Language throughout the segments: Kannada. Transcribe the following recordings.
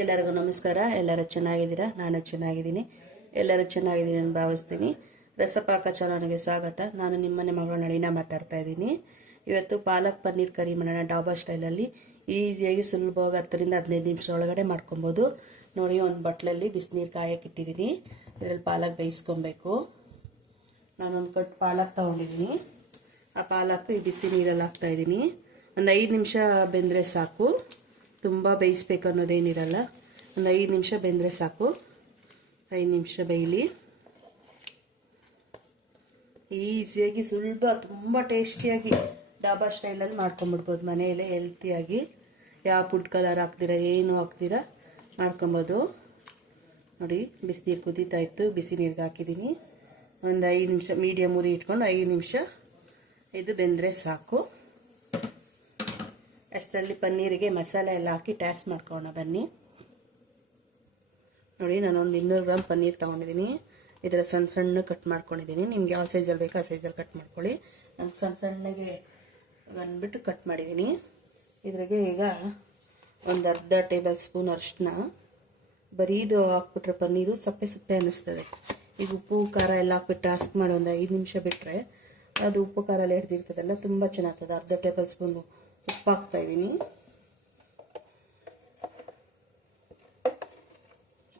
ಎಲ್ಲರಿಗೂ ನಮಸ್ಕಾರ. ಎಲ್ಲರೂ ಚೆನ್ನಾಗಿದ್ದೀರಾ? ನಾನು ಚೆನ್ನಾಗಿದ್ದೀನಿ. ಎಲ್ಲರೂ ಚೆನ್ನಾಗಿದ್ದೀನಿ ಅಂತ ಭಾವಿಸ್ತೀನಿ. ರಸಪಾಕ ಚಾನಲ್ಗೆ ಸ್ವಾಗತ. ನಾನು ನಿಮ್ಮನೆ ಮಗಳು ನಳಿನ ಮಾತಾಡ್ತಾ ಇದ್ದೀನಿ. ಇವತ್ತು ಪಾಲಕ್ ಪನ್ನೀರ್ ಕರಿ ಮಾಡೋಣ ಡಾಬಾ ಸ್ಟೈಲಲ್ಲಿ. ಈಸಿಯಾಗಿ ಸುಲಭವಾಗಿ 10ರಿಂದ 15 ನಿಮಿಷ ಒಳಗಡೆ ಮಾಡ್ಕೊಬೋದು. ನೋಡಿ, ಒಂದು ಬಟ್ಲಲ್ಲಿ ಬಿಸಿನೀರು ಕಾಯಕ್ಕೆ ಇಟ್ಟಿದ್ದೀನಿ. ಇದರಲ್ಲಿ ಪಾಲಕ್ ಬೇಯಿಸ್ಕೊಬೇಕು. ನಾನೊಂದು ಕಟ್ ಪಾಲಕ್ ತೊಗೊಂಡಿದ್ದೀನಿ. ಆ ಪಾಲಕ್ ಈ ಬಿಸಿ ನೀರಲ್ಲಿ ಹಾಕ್ತಾಯಿದ್ದೀನಿ. ಒಂದು 5 ನಿಮಿಷ ಬೆಂದರೆ ಸಾಕು. ತುಂಬ ಬೇಯಿಸ್ಬೇಕು ಅನ್ನೋದೇನಿರಲ್ಲ. ಒಂದು 5 ನಿಮಿಷ ಬೆಂದರೆ ಸಾಕು. 5 ನಿಮಿಷ ಬೇಯಲಿ. ಈಸಿಯಾಗಿ ಸುಲಭ, ತುಂಬ ಟೇಸ್ಟಿಯಾಗಿ ಡಾಬಾ ಸ್ಟೈಲಲ್ಲಿ ಮಾಡ್ಕೊಂಬಿಡ್ಬೋದು. ಮನೆಯಲ್ಲೇ ಹೆಲ್ತಿಯಾಗಿ ಯಾವ ಫುಡ್ ಕಲರ್ ಹಾಕ್ತೀರ, ಏನು ಹಾಕ್ತೀರ ಮಾಡ್ಕೊಬೋದು. ನೋಡಿ, ಬಿಸಿನೀರು ಕುದೀತಾ ಇತ್ತು. ಬಿಸಿ ನೀರಿಗೆ ಹಾಕಿದ್ದೀನಿ. ಒಂದು 5 ನಿಮಿಷ ಮೀಡಿಯಮ್ ಉರಿ ಇಟ್ಕೊಂಡು 5 ನಿಮಿಷ ಇದು ಬೆಂದರೆ ಸಾಕು. ಅಷ್ಟರಲ್ಲಿ ಪನ್ನೀರಿಗೆ ಮಸಾಲೆ ಎಲ್ಲ ಹಾಕಿ ಟ್ಯಾಸ್ ಮಾಡ್ಕೊಳ್ಳೋಣ ಬನ್ನಿ. ನೋಡಿ, ನಾನೊಂದು 200 ಗ್ರಾಮ್ ಪನ್ನೀರ್ ತೊಗೊಂಡಿದ್ದೀನಿ. ಇದರ ಸಣ್ಣ ಸಣ್ಣ ಕಟ್ ಮಾಡ್ಕೊಂಡಿದ್ದೀನಿ. ನಿಮ್ಗೆ ಯಾವ ಸೈಜಲ್ಲಿ ಬೇಕೋ ಆ ಸೈಜಲ್ಲಿ ಕಟ್ ಮಾಡ್ಕೊಳ್ಳಿ. ನಾನು ಸಣ್ಣ ಸಣ್ಣಗೆ ಅಂದ್ಬಿಟ್ಟು ಕಟ್ ಮಾಡಿದ್ದೀನಿ. ಇದ್ರಾಗೆ ಈಗ ಒಂದು ಅರ್ಧ ಟೇಬಲ್ ಸ್ಪೂನ್ ಅರಿಶಿನ. ಬರೀದು ಹಾಕ್ಬಿಟ್ರೆ ಪನ್ನೀರು ಸಪ್ಪೆ ಸಪ್ಪೆ ಅನ್ನಿಸ್ತದೆ. ಈಗ ಉಪ್ಪು ಖಾರ ಎಲ್ಲ ಹಾಕ್ಬಿಟ್ಟು ಟಾಸ್ಕ್ ಮಾಡಿ ಒಂದು 5 ನಿಮಿಷ ಬಿಟ್ಟರೆ ಅದು ಉಪ್ಪು ಖಾರ ಎಲ್ಲ ಹಿಡ್ದಿರ್ತದಲ್ಲ, ತುಂಬ ಚೆನ್ನಾಗ್ತದೆ. ಅರ್ಧ ಟೇಬಲ್ ಸ್ಪೂನು ಉಪ್ಪು ಹಾಕ್ತಾಯಿದ್ದೀನಿ.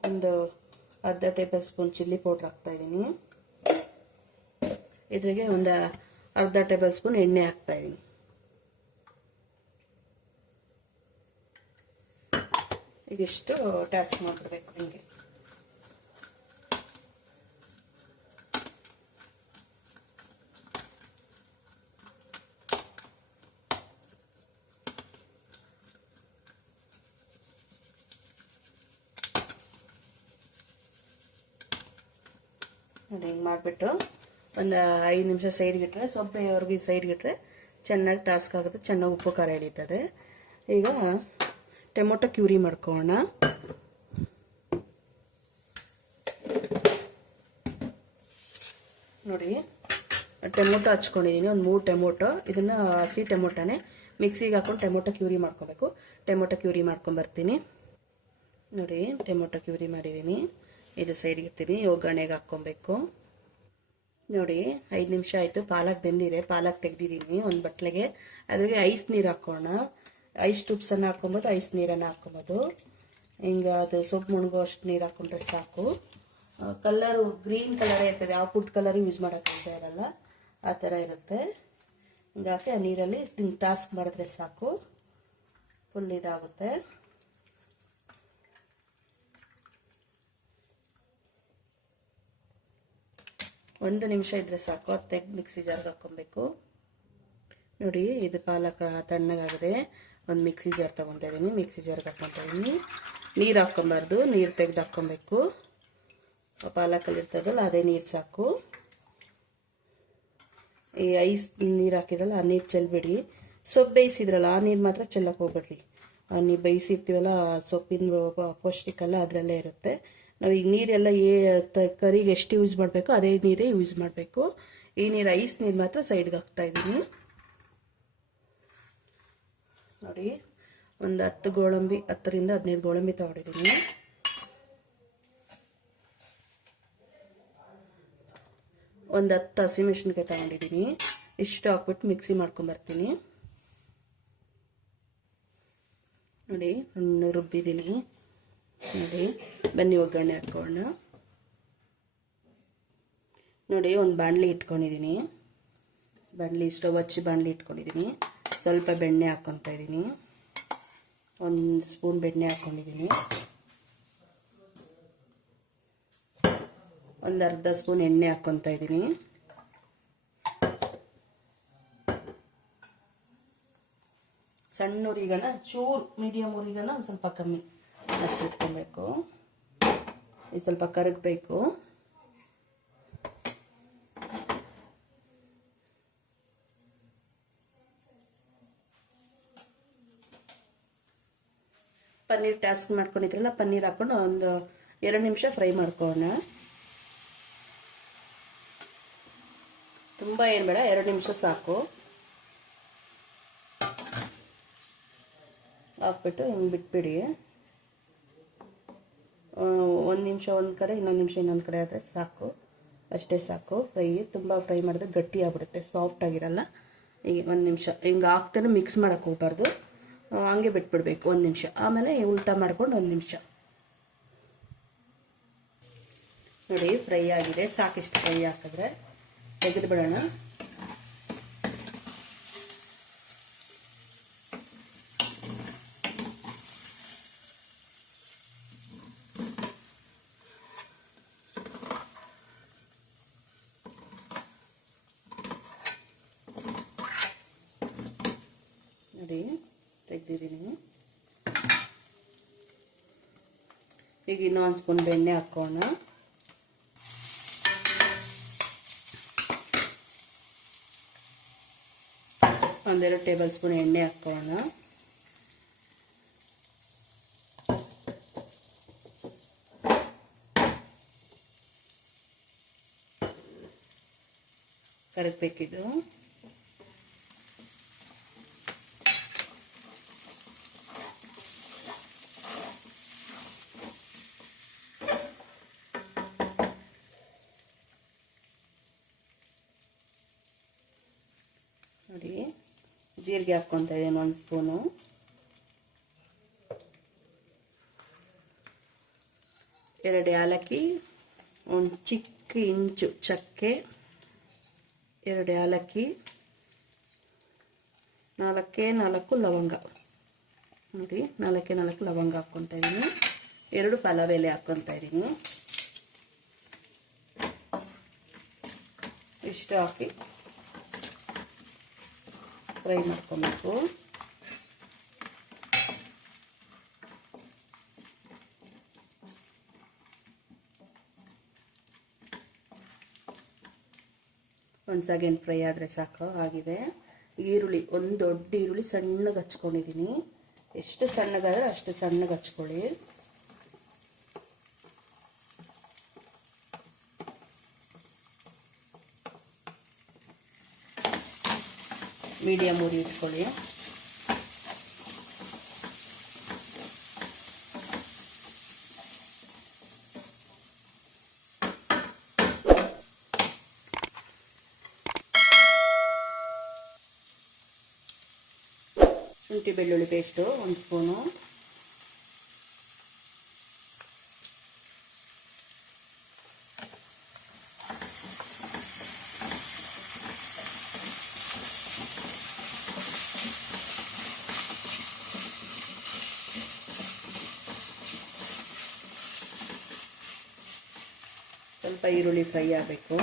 ಒಂದು ಅರ್ಧ ಟೇಬಲ್ ಸ್ಪೂನ್ ಚಿಲ್ಲಿ ಪೌಡ್ರ್ ಹಾಕ್ತಾಯಿದ್ದೀನಿ. ಇದ್ರಿಗೆ ಒಂದು ಅರ್ಧ ಟೇಬಲ್ ಸ್ಪೂನ್ ಎಣ್ಣೆ ಹಾಕ್ತಾಯಿದ್ದೀನಿ. ಇದಿಷ್ಟು ಟಾಸ್ಟ್ ಮಾಡಿಬಿಡ್ಬೇಕು ನಿಮಗೆ. ನೋಡಿ, ಹಿಂಗೆ ಮಾಡಿಬಿಟ್ಟು ಒಂದು 5 ನಿಮಿಷ ಸೈಡ್ಗಿಟ್ರೆ, ಸೊಪ್ಪೆವರೆಗೂ ಸೈಡ್ಗಿಟ್ರೆ ಚೆನ್ನಾಗಿ ಟಾಸ್ಕ್ ಆಗುತ್ತೆ. ಚೆನ್ನಾಗಿ ಉಪ್ಪು ಖಾರ ಹಿಡಿತದೆ. ಈಗ ಟೊಮೊಟೊ ಕ್ಯೂರಿ ಮಾಡ್ಕೊಳ್ಳೋಣ. ನೋಡಿ, ಟೊಮೊಟೊ ಹಚ್ಕೊಂಡಿದ್ದೀನಿ. ಒಂದು 3 ಟೊಮೊಟೊ. ಇದನ್ನು ಹಸಿ ಟೊಮೊಟೊನೇ ಮಿಕ್ಸಿಗೆ ಹಾಕೊಂಡು ಟೊಮೊಟೊ ಕ್ಯೂರಿ ಮಾಡ್ಕೊಬೇಕು. ಟೊಮೊಟೊ ಕ್ಯೂರಿ ಮಾಡ್ಕೊಂಬರ್ತೀನಿ. ನೋಡಿ, ಟೊಮೊಟೊ ಕ್ಯೂರಿ ಮಾಡಿದ್ದೀನಿ. ಇದು ಸೈಡ್ಗೆ ಇರ್ತೀನಿ. ಒಗ್ಗರಣೆಗೆ ಹಾಕ್ಕೊಬೇಕು. ನೋಡಿ, 5 ನಿಮಿಷ ಆಯಿತು. ಪಾಲಕ್ ಬೆಂದಿದೆ. ಪಾಲಕ್ ತೆಗೆದಿದ್ದೀನಿ ಒಂದು ಬಟ್ಲೆಗೆ. ಅದ್ರಿಗೆ ಐಸ್ ನೀರು ಹಾಕೋಣ. ಐಸ್ ಟ್ಯೂಬ್ಸನ್ನು ಹಾಕ್ಕೊಬೋದು, ಐಸ್ ನೀರನ್ನು ಹಾಕ್ಕೊಬೋದು. ಹಿಂಗೆ ಅದು ಸೊಪ್ಪು ಮುಳುಗೋ ಅಷ್ಟು ನೀರು ಹಾಕ್ಕೊಂಡ್ರೆ ಸಾಕು. ಕಲರು ಗ್ರೀನ್ ಕಲರೇ ಇರ್ತದೆ. ಯಾವ ಫುಡ್ ಕಲರು ಯೂಸ್ ಮಾಡೋಕ್ಕೆ ಇರಲ್ಲ, ಆ ಥರ ಇರುತ್ತೆ. ಹಿಂಗಾಗಿ ಆ ನೀರಲ್ಲಿ ಟಾಸ್ಕ್ ಮಾಡಿದ್ರೆ ಸಾಕು. ಫುಲ್ ಇದಾಗುತ್ತೆ. ಒಂದು ನಿಮಿಷ ಇದ್ದರೆ ಸಾಕು. ಅದು ತೆಗೆದು ಮಿಕ್ಸಿ ಜಾರ್ಗೆ ಹಾಕ್ಕೊಬೇಕು. ನೋಡಿ, ಇದು ಪಾಲಕ ತಣ್ಣಗಾಗಿದೆ. ಒಂದು ಮಿಕ್ಸಿ ಜಾರ್ ತೊಗೊತಾ ಇದ್ದೀನಿ. ಮಿಕ್ಸಿ ಜಾರ್ಗೆ ಹಾಕ್ಕೊತಾ ಇದ್ದೀನಿ. ನೀರು ಹಾಕ್ಕೊಬಾರ್ದು, ನೀರು ತೆಗೆದು ಹಾಕ್ಕೊಬೇಕು. ಪಾಲಕಲ್ಲಿ ಇರ್ತದಲ್ಲ, ಅದೇ ನೀರು ಸಾಕು. ಈ ಐಸ್ ನೀರು ಹಾಕಿದ್ರಲ್ಲ, ಆ ನೀರು ಚೆಲ್ಬಿಡಿ. ಸೊಪ್ಪು ಬೇಯಿಸಿದ್ರಲ್ಲ, ಆ ನೀರು ಮಾತ್ರ ಚೆಲ್ಲಕ್ಕೆ ಹೋಗ್ಬೇಡ್ರಿ. ಆ ನೀರು ಬೇಯಿಸಿರ್ತೀವಲ್ಲ, ಸೊಪ್ಪಿನ ಪೌಷ್ಟಿಕಲ್ಲ ಅದರಲ್ಲೇ ಇರುತ್ತೆ. ನಾವು ಈಗ ನೀರೆಲ್ಲ ಕರಿಗೆ ಎಷ್ಟು ಯೂಸ್ ಮಾಡಬೇಕು ಅದೇ ನೀರೇ ಯೂಸ್ ಮಾಡಬೇಕು. ಈ ನೀರು ಐಸ್ ನೀರು ಮಾತ್ರ ಸೈಡ್ಗೆ ಹಾಕ್ತಾಯಿದ್ದೀನಿ. ನೋಡಿ, ಒಂದು 10ರಿಂದ 15 ಗೋಡಂಬಿ ತೊಗೊಂಡಿದ್ದೀನಿ. ಒಂದು 10 ಹಸಿಮೆಣಸಿನ್ಕಾಯಿ ತೊಗೊಂಡಿದ್ದೀನಿ. ಇಷ್ಟು ಹಾಕ್ಬಿಟ್ಟು ಮಿಕ್ಸಿ ಮಾಡ್ಕೊಂಬರ್ತೀನಿ. ನೋಡಿ, ರುಬ್ಬಿದ್ದೀನಿ. ನೋಡಿ, ಬನ್ನಿ ಒಗ್ಗರಣೆ ಹಾಕೋಣ. ನೋಡಿ, ಒಂದು ಬಾಣಲಿ ಇಟ್ಕೊಂಡಿದ್ದೀನಿ. ಸ್ಟವ್ ಹಚ್ಚಿ ಬಾಣಲಿ ಇಟ್ಕೊಂಡಿದ್ದೀನಿ. ಸ್ವಲ್ಪ ಬೆಣ್ಣೆ ಹಾಕ್ಕೊತಾ ಇದ್ದೀನಿ. 1 ಸ್ಪೂನ್ ಬೆಣ್ಣೆ ಹಾಕ್ಕೊಂಡಿದ್ದೀನಿ. ಒಂದು ಅರ್ಧ ಸ್ಪೂನ್ ಎಣ್ಣೆ ಹಾಕ್ಕೊತಾ ಇದ್ದೀನಿ. ಸಣ್ಣ ಉರಿಗನ ಚೂರು, ಮೀಡಿಯಮ್ ಉರಿಗನ ಒಂದು ಸ್ವಲ್ಪ ಕಮ್ಮಿ ಅಷ್ಟು ಇಟ್ಕೊಬೇಕು. ಇದು ಸ್ವಲ್ಪ ಕರಗಬೇಕು. ಪನ್ನೀರ್ ಟಾಸ್ಕ್ ಮಾಡ್ಕೊಂಡಿದ್ರಲ್ಲ, ಪನ್ನೀರ್ ಹಾಕೊಂಡು ಒಂದು 2 ನಿಮಿಷ ಫ್ರೈ ಮಾಡ್ಕೊಳ್ಳೋಣ. ತುಂಬ ಏನು ಬೇಡ, 2 ನಿಮಿಷ ಸಾಕು. ಹಾಕ್ಬಿಟ್ಟು ಹಿಂಗೆ ಬಿಟ್ಬಿಡಿ. ಒಂದು ನಿಮಿಷ ಒಂದು ಕಡೆ, ಇನ್ನೊಂದು ನಿಮಿಷ ಇನ್ನೊಂದು ಕಡೆ ಆದರೆ ಸಾಕು, ಅಷ್ಟೇ ಸಾಕು. ತುಂಬ ಫ್ರೈ ಮಾಡಿದ್ರೆ ಗಟ್ಟಿ ಆಗಿಬಿಡುತ್ತೆ, ಸಾಫ್ಟ್ ಆಗಿರಲ್ಲ. ಈಗ ಒಂದು ನಿಮಿಷ ಹಿಂಗೆ ಹಾಕ್ತಾನೆ ಮಿಕ್ಸ್ ಮಾಡೋಕ್ಕೆ ಹೋಗ್ಬಾರ್ದು, ಹಂಗೆ ಬಿಟ್ಬಿಡ್ಬೇಕು ಒಂದು ನಿಮಿಷ. ಆಮೇಲೆ ಉಲ್ಟಾ ಮಾಡ್ಕೊಂಡು ಒಂದು ನಿಮಿಷ ನೋಡಿ ಫ್ರೈ ಆಗಿದೆ. ಸಾಕಿಷ್ಟು ಫ್ರೈ ಹಾಕಿದ್ರೆ ತೆಗೆದು ಬಿಡೋಣ. ನೋಡಿ ತೆಗ್ದಿದ್ದೀನಿ. ಈಗ ಇನ್ನೊಂದು ಸ್ಪೂನ್ ಬೆಣ್ಣೆ ಹಾಕೋಣ. ಒಂದೆರಡು ಟೇಬಲ್ ಸ್ಪೂನ್ ಎಣ್ಣೆ ಹಾಕೋಣ. ಕರಗಬೇಕಿದು. ನೋಡಿ ಜೀರಿಗೆ ಹಾಕ್ಕೊತಾ ಇದ್ದೀನಿ ಒಂದು ಸ್ಪೂನು. ಎರಡು ಏಲಕ್ಕಿ, ಒಂದು ಚಿಕ್ಕ ಇಂಚು ಚಕ್ಕೆ, ಎರಡು ಏಲಕ್ಕಿ, 4 ಲವಂಗ. ನೋಡಿ 4 ಲವಂಗ ಹಾಕ್ಕೊತಾ ಇದ್ದೀನಿ. 2 ಪಲಾವ್ ಎಲೆ ಹಾಕ್ಕೊತಾ ಇದ್ದೀನಿ. ಇಷ್ಟು ಹಾಕಿ ಫ್ರೈ ಮಾಡ್ಕೊಬೇಕು. ಒಂದು ಸೆಕೆಂಡ್ ಫ್ರೈ ಆದರೆ ಸಾಕು, ಆಗಿದೆ. ಈರುಳ್ಳಿ, ಒಂದು ದೊಡ್ಡ ಈರುಳ್ಳಿ ಸಣ್ಣಗೆ ಹಚ್ಕೊಂಡಿದ್ದೀನಿ. ಎಷ್ಟು ಸಣ್ಣಗಾದರೆ ಅಷ್ಟು ಸಣ್ಣಗೆ ಹಚ್ಕೊಳ್ಳಿ. ಮೀಡಿಯಮ್ ಉರಿ ಇಟ್ಕೊಳ್ಳಿ. ಶುಂಠಿ ಬೆಳ್ಳುಳ್ಳಿ ಪೇಸ್ಟು 1 ಸ್ಪೂನು, ಸ್ವಲ್ಪ ಈರುಳ್ಳಿ ಫ್ರೈ ಆಗಬೇಕು.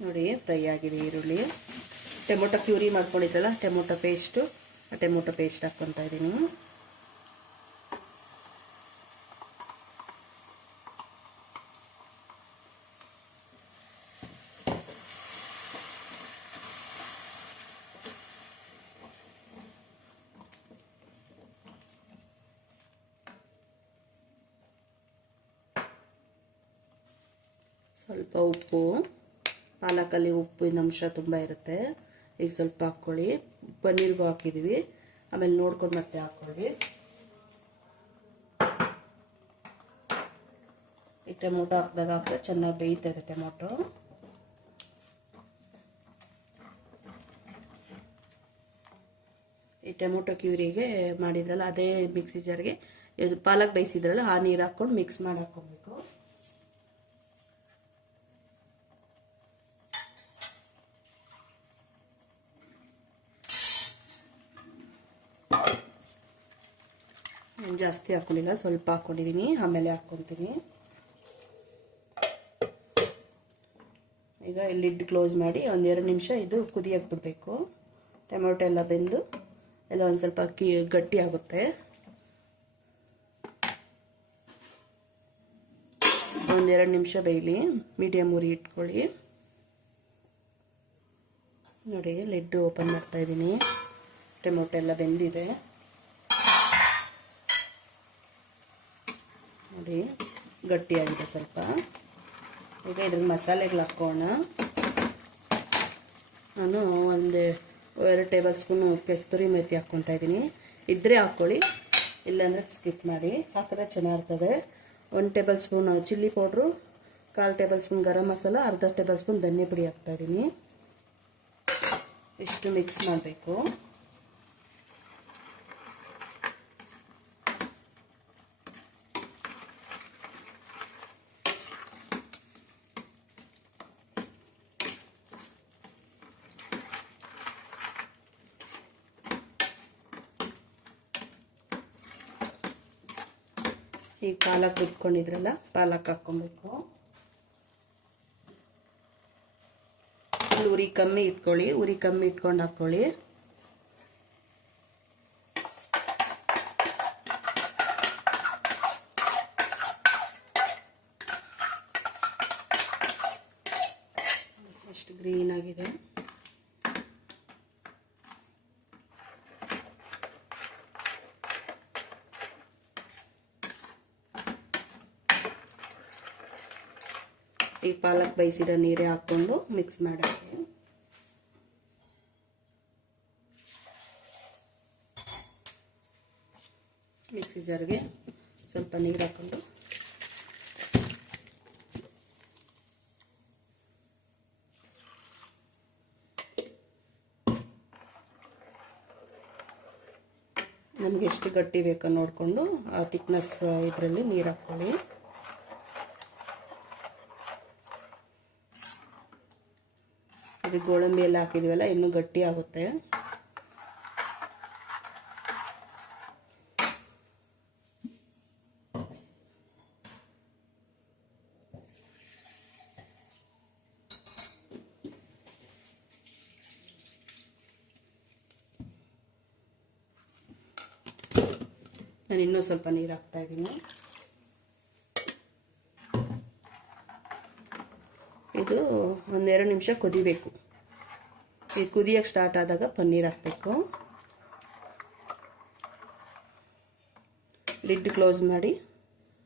ನೋಡಿ ಫ್ರೈ ಆಗಿದೆ ಈರುಳ್ಳಿ. ಟೊಮೊಟೊ ಪ್ಯೂರಿ ಮಾಡ್ಕೊಂಡಿದ್ದಲ್ಲ, ಟೊಮೊಟೊ ಪೇಸ್ಟ್ ಹಾಕ್ಕೊತಾ ಇದ್ದೀನಿ. ಸ್ವಲ್ಪ ಉಪ್ಪು, ಪಾಲಕಲ್ಲಿ ಉಪ್ಪಿನ ಅಂಶ ತುಂಬ ಇರುತ್ತೆ, ಈಗ ಸ್ವಲ್ಪ ಹಾಕ್ಕೊಳ್ಳಿ. ಪನ್ನೀರ್ಗೂ ಹಾಕಿದ್ದೀವಿ, ಆಮೇಲೆ ನೋಡ್ಕೊಂಡು ಮತ್ತೆ ಹಾಕ್ಕೊಳ್ಳಿ. ಈ ಟೊಮೊಟೊ ಹಾಕಿದಾಗ ಚೆನ್ನಾಗಿ ಬೇಯ್ತದೆ ಟೊಮೊಟೊ. ಈ ಟೊಮೊಟೊ ಕ್ಯೂರಿಗೆ ಮಾಡಿದ್ರಲ್ಲ ಅದೇ ಮಿಕ್ಸಿ ಜಾರ್ಗೆ ಪಾಲಕ್ ಬೇಯಿಸಿದ್ರಲ್ಲ ಆ ನೀರು ಹಾಕ್ಕೊಂಡು ಮಿಕ್ಸ್ ಮಾಡಿ ಹಾಕ್ಕೊಬೇಕು. ಜಾಸ್ತಿ ಹಾಕ್ಕೊಂಡಿಲ್ಲ, ಸ್ವಲ್ಪ ಹಾಕ್ಕೊಂಡಿದ್ದೀನಿ, ಆಮೇಲೆ ಹಾಕ್ಕೊತೀನಿ. ಈಗ ಲಿಡ್ ಕ್ಲೋಸ್ ಮಾಡಿ 1-2 ನಿಮಿಷ ಇದು ಕುದಿಯಕ್ಕೆ ಬಿಡಬೇಕು. ಟೊಮೆಟೊ ಎಲ್ಲ ಬೆಂದು ಎಲ್ಲ ಒಂದು ಸ್ವಲ್ಪ ಗಟ್ಟಿ ಆಗುತ್ತೆ. 1-2 ನಿಮಿಷ ಬೇಯಲಿ, ಮೀಡಿಯಮ್ ಉರಿ ಇಟ್ಕೊಳ್ಳಿ. ನೋಡಿ ಲಿಡ್ ಓಪನ್ ಮಾಡ್ತಾ ಇದ್ದೀನಿ. ಟೊಮೆಟೊ ಎಲ್ಲ ಬೆಂದಿದೆ ನೋಡಿ, ಗಟ್ಟಿಯಾಗಿದೆ ಸ್ವಲ್ಪ. ಈಗ ಇದ್ರಲ್ಲಿ ಮಸಾಲೆಗಳು ಹಾಕೋಣ. ನಾನು ಒಂದು 2 ಟೇಬಲ್ ಸ್ಪೂನು ಕಸ್ತೂರಿ ಮೇಥಿ ಹಾಕ್ಕೊತಾ ಇದ್ದೀನಿ. ಇದ್ದರೆ ಹಾಕ್ಕೊಳ್ಳಿ, ಇಲ್ಲಾಂದರೆ ಸ್ಕಿಪ್ ಮಾಡಿ. ಹಾಕಿದ್ರೆ ಚೆನ್ನಾಗಿರ್ತದೆ. 1 tablespoon chilli powder, 1/4 tablespoon garam masala, ಅರ್ಧ ಟೇಬಲ್ ಸ್ಪೂನ್ ಧನಿಯಾ ಪುಡಿ ಹಾಕ್ತಾಯಿದ್ದೀನಿ. ಇಷ್ಟು ಮಿಕ್ಸ್ ಮಾಡಬೇಕು. ಈಗ ಪಾಲಕ್ ರುಬ್ಕೊಂಡಿದ್ರಲ್ಲ, ಪಾಲಕ್ ಹಾಕ್ಕೊಬೇಕು. ಉರಿ ಕಮ್ಮಿ ಇಟ್ಕೊಳ್ಳಿ, ಉರಿ ಕಮ್ಮಿ ಇಟ್ಕೊಂಡು ಹಾಕ್ಕೊಳ್ಳಿ. ಎಷ್ಟು ಗ್ರೀನ್ ಆಗಿದೆ. ಈ ಪಾಲಕ್ ಬೇಯಿಸಿರೋ ನೀರೇ ಹಾಕ್ಕೊಂಡು ಮಿಕ್ಸ್ ಮಾಡೋಕ್ಕೆ. ಮಿಕ್ಸಿ ಜಾರ್ಗೆ ಸ್ವಲ್ಪ ನೀರು ಹಾಕ್ಕೊಂಡು ನಮಗೆ ಎಷ್ಟು ಗಟ್ಟಿ ಬೇಕೋ ನೋಡಿಕೊಂಡು ಆ ಥಿಕ್ನೆಸ್ ಇದರಲ್ಲಿ ನೀರು ಹಾಕ್ಕೊಳ್ಳಿ. ಇದು ಗೋಡಂಬಿ ಎಲ್ಲ ಹಾಕಿದ್ದೀವಲ್ಲ, ಇನ್ನೂ ಗಟ್ಟಿ ಆಗುತ್ತೆ. ನಾನು ಇನ್ನೂ ಸ್ವಲ್ಪ ನೀರು ಹಾಕ್ತಾ ಇದ್ದೀನಿ. ಇದು 1-2 ನಿಮಿಷ ಕುದಿಬೇಕು. ಈ ಕುದಿಯೋಕ್ಕೆ ಸ್ಟಾರ್ಟ್ ಆದಾಗ ಪನ್ನೀರ್ ಹಾಕಬೇಕು. ಲಿಡ್ ಕ್ಲೋಸ್ ಮಾಡಿ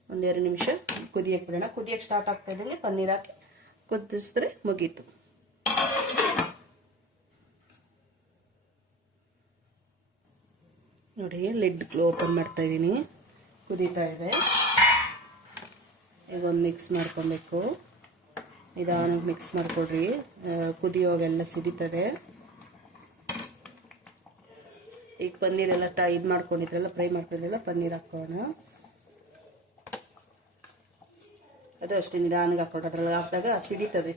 1-2 ನಿಮಿಷ ಕುದಿಯೋಕ್ಕೆ ಬಿಡೋಣ. ಕುದಿಯೋಕ್ಕೆ ಸ್ಟಾರ್ಟ್ ಆಗ್ತಾ ಇದ್ದಂಗೆ ಪನ್ನೀರ್ ಹಾಕಿ ಕುದಿಸಿದ್ರೆ ಮುಗೀತು. ನೋಡಿ, ಲಿಡ್ ಓಪನ್ ಮಾಡ್ತಾ ಇದ್ದೀನಿ. ಕುದೀತಾ ಇದೆ. ಈಗ ಒಂದು ಮಿಕ್ಸ್ ಮಾಡ್ಕೊಬೇಕು. ನಿಧಾನಕ್ಕೆ ಮಿಕ್ಸ್ ಮಾಡಿಕೊಡ್ರಿ, ಕುದಿಯೋಗೆಲ್ಲ ಸಿಡಿತದೆ. ಈಗ ಪನ್ನೀರೆಲ್ಲ ಇದು ಮಾಡ್ಕೊಂಡಿದ್ರಲ್ಲ, ಫ್ರೈ ಮಾಡ್ಕೊಂಡಿದ್ರಲ್ಲ, ಪನ್ನೀರ್ ಹಾಕೋಣ. ಅದು ಅಷ್ಟೇ ನಿಧಾನಕ್ಕೆ ಹಾಕ್ಕೊಂಡು ಅದ್ರಲ್ಲಿ ಹಾಕಿದಾಗ ಸಿಡಿತದೆ.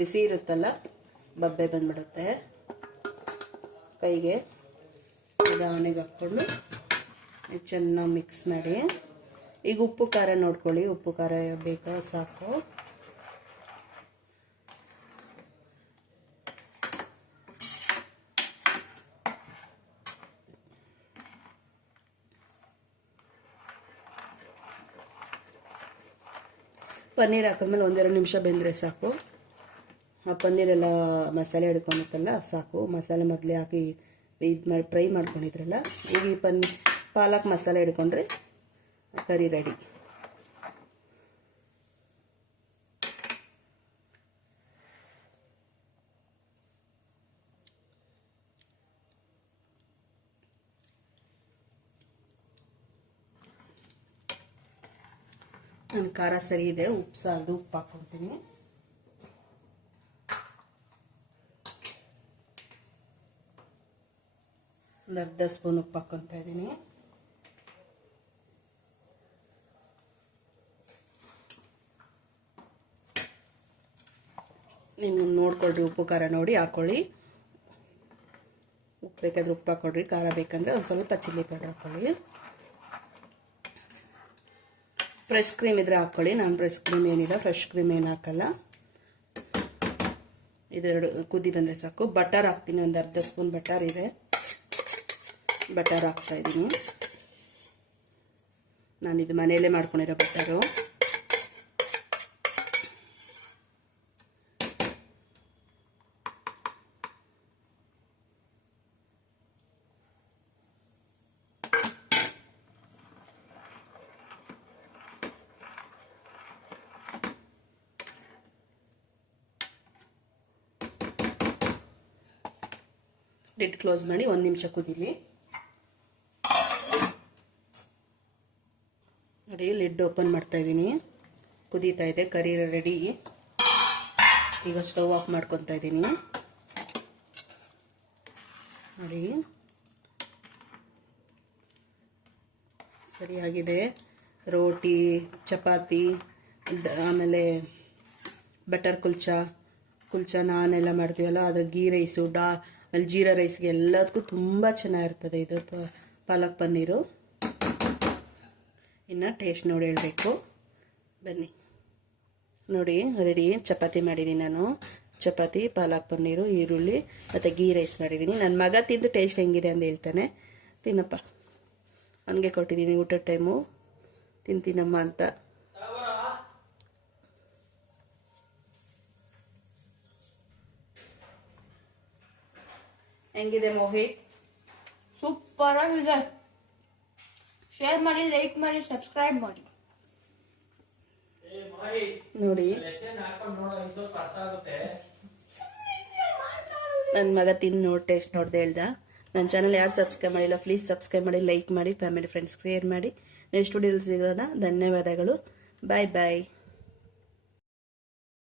ಬಿಸಿ ಇರುತ್ತಲ್ಲ, ಬಬ್ಬೆ ಬಂದ್ಬಿಡುತ್ತೆ ಕೈಗೆ. ನಿಧಾನಕ್ಕೆ ಹಾಕ್ಕೊಂಡು ಚೆನ್ನಾಗಿ ಮಿಕ್ಸ್ ಮಾಡಿ. ಈಗ ಉಪ್ಪು ಖಾರ ನೋಡ್ಕೊಳ್ಳಿ, ಉಪ್ಪು ಖಾರ ಬೇಕಾ ಸಾಕು. ಪನ್ನೀರ್ ಹಾಕಿದ್ಮೇಲೆ 1-2 ನಿಮಿಷ ಬೆಂದರೆ ಸಾಕು. ಆ ಪನ್ನೀರೆಲ್ಲ ಮಸಾಲೆ ಹಿಡ್ಕೊಂಡಿತ್ತಲ್ಲ ಸಾಕು. ಮಸಾಲೆ ಮೊದಲೇ ಹಾಕಿ ಇದು ಮಾಡಿ ಫ್ರೈ ಮಾಡ್ಕೊಂಡಿದ್ರಲ್ಲ, ಈಗ ಈ ಪಾಲಕ್ ಮಸಾಲೆ ಹಿಡ್ಕೊಂಡ್ರೆ ಕರಿ ರೆಡಿ. ನನ್ನ ಖಾರ ಸರಿ ಇದೆ, ಉಪ್ಪು ಸಾಲದು, ಉಪ್ಪು ಹಾಕ್ಕೊತೀನಿ. ಒಂದು ಅರ್ಧ ಸ್ಪೂನ್ ಉಪ್ಪು ಹಾಕ್ಕೊತಾ ಇದ್ದೀನಿ. ನೀವು ನೋಡ್ಕೊಳ್ರಿ, ಉಪ್ಪು ಖಾರ ನೋಡಿ ಹಾಕ್ಕೊಳ್ಳಿ. ಉಪ್ಪು ಬೇಕಾದ್ರೆ ಉಪ್ಪು ಹಾಕ್ಕೊಡ್ರಿ, ಖಾರ ಬೇಕಂದ್ರೆ ಒಂದು ಸ್ವಲ್ಪ ಚಿಲ್ಲಿ ಪೌಡರ್ ಹಾಕ್ಕೊಳ್ಳಿ. ಫ್ರೆಶ್ ಕ್ರೀಮ್ ಇದ್ರೆ ಹಾಕ್ಕೊಳ್ಳಿ. ನಾನು ಫ್ರೆಶ್ ಕ್ರೀಮ್ ಏನಿಲ್ಲ, ಫ್ರೆಶ್ ಕ್ರೀಮ್ ಏನು ಹಾಕಲ್ಲ. ಇದೆರಡು ಕುದಿ ಬಂದರೆ ಸಾಕು. ಬಟರ್ ಹಾಕ್ತೀನಿ, ಒಂದು ಅರ್ಧ ಸ್ಪೂನ್ ಬಟರ್ ಇದೆ, ಬಟರ್ ಹಾಕ್ತಾ ಇದ್ದೀನಿ. ನಾನಿದು ಮನೆಯಲ್ಲೇ ಮಾಡ್ಕೊಂಡಿರೋ ಬಟರು. ಲಿಡ್ ಕ್ಲೋಸ್ ಮಾಡಿ 1 ನಿಮಿಷ ಕುದೀಲಿ. ನೋಡಿ ಲಿಡ್ ಓಪನ್ ಮಾಡ್ತಾ ಇದ್ದೀನಿ. ಕುದೀತಾ ಇದೆ, ಕರಿ ರೆಡಿ. ಈಗ ಸ್ಟವ್ ಆಫ್ ಮಾಡ್ಕೊತಾ ಇದ್ದೀನಿ. ನೋಡಿ ಸರಿಯಾಗಿದೆ. ರೋಟಿ, ಚಪಾತಿ, ಆಮೇಲೆ ಬಟರ್ ಕುಲ್ಚಾ ನಾನೆಲ್ಲ ಮಾಡ್ತೀವಲ್ಲ, ಅದ್ರ ಗೀ ರೈಸು, ಆಮೇಲೆ ಜೀರಾ ರೈಸ್ಗೆ ಎಲ್ಲದಕ್ಕೂ ತುಂಬ ಚೆನ್ನಾಗಿರ್ತದೆ ಇದು ಪಾಲಕ್ ಪನ್ನೀರು. ಇನ್ನು ಟೇಸ್ಟ್ ನೋಡಿ ಹೇಳಬೇಕು, ಬನ್ನಿ. ನೋಡಿ ರೆಡಿ. ಚಪಾತಿ ಮಾಡಿದ್ದೀನಿ ನಾನು. ಚಪಾತಿ, ಪಾಲಕ್ ಪನ್ನೀರು, ಈರುಳ್ಳಿ ಮತ್ತು ಗೀ ರೈಸ್ ಮಾಡಿದ್ದೀನಿ. ನನ್ನ ಮಗ ತಿಂದು ಟೇಸ್ಟ್ ಹೆಂಗಿದೆ ಅಂತ ಹೇಳ್ತಾನೆ. ತಿನ್ನಪ್ಪ, ನನಗೆ ಕೊಟ್ಟಿದ್ದೀನಿ ಊಟದ ಟೈಮು, ತಿಂತೀನಮ್ಮ ಅಂತ. ಹೆಂಗಿದೆ ಮೋಹಿತ್? ಸೂಪರ್ ಆಗಿದೆ. ಶೇರ್ ಮಾಡಿ, ಲೈಕ್ ಮಾಡಿ, ಸಬ್ಸ್ಕ್ರೈಬ್ ಮಾಡಿ. ನೋಡಿ ನನ್ನ ಮಗ ತಿಂದು ನೋಡಿ ಟೇಸ್ಟ್ ನೋಡ್ದೆ ಹೇಳ್ದ. ನನ್ನ ಚಾನಲ್ ಯಾರು ಸಬ್ಸ್ಕ್ರೈಬ್ ಮಾಡಿಲ್ಲ ಪ್ಲೀಸ್ ಸಬ್ಸ್ಕ್ರೈಬ್ ಮಾಡಿ, ಲೈಕ್ ಮಾಡಿ, ಫ್ಯಾಮಿಲಿ ಫ್ರೆಂಡ್ಸ್ ಶೇರ್ ಮಾಡಿ. ನೆಕ್ಸ್ಟ್ ವಿಡಿಯೋದಲ್ಲಿ ಸಿಗೋಣ. ಧನ್ಯವಾದಗಳು. ಬಾಯ್ ಬಾಯ್.